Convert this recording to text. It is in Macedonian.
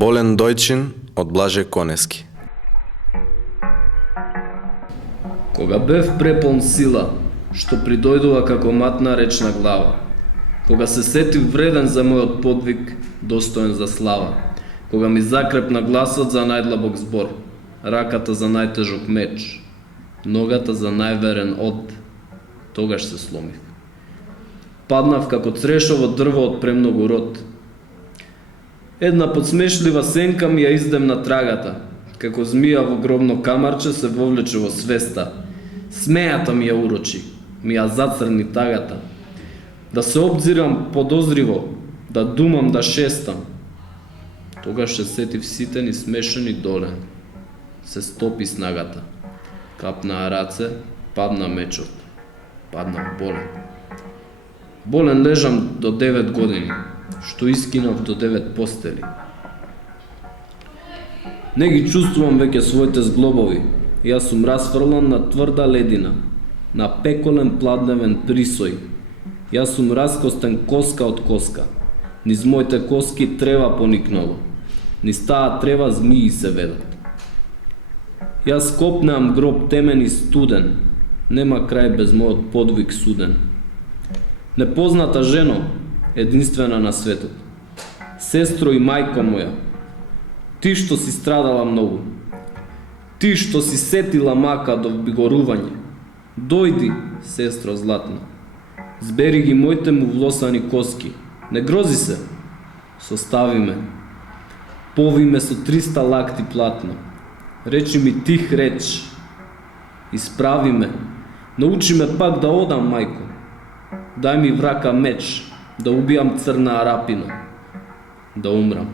Болен дојчин од Блаже Конески. Кога бев преполн сила, што придојдува како матна речна глава, кога се сетив вреден за мојот подвиг, достоен за слава, кога ми закрепна гласот за најдлабок збор, раката за најтежок меч, ногата за најверен од, тогаш се сломив. Паднав како црешово дрво од премногу род. Една подсмешлива сенка ми ја издемна трагата, како змија во гробно камарче се вовлече во свеста. Смејата ми ја урочи, ми ја зацрни тагата. Да се обзирам подозриво, да думам, да шестам. Тогаш се сетив ситен и смешен и долен. Се стопи снагата. Капнаа раце, падна мечот. Паднав болен. Болен лежам до 9 години, што искинав до 9 постели. Не ги чувствувам веќе своите зглобови. Јас сум расфрлан на тврда ледина, на пеколен пладневен присој. Јас сум раскостен коска од коска. Низ моите коски трева поникнало. Низ таа трева змии се ведат. Јас копнеам гроб темен и студен. Нема крај без мојот подвиг суден. Непозната жено, единствена на светот. Сестро и мајко моја, ти што си страдала многу, ти што си сетила мака до вбигорување, дојди, сестро златна, збери ги моите му влосани коски, не грози се, состави ме, пови ме со 300 лакти платно, речи ми тих реч, исправи ме, научи ме пак да одам, мајко, дај ми врака меч, да убијам црна арапина, да умрам.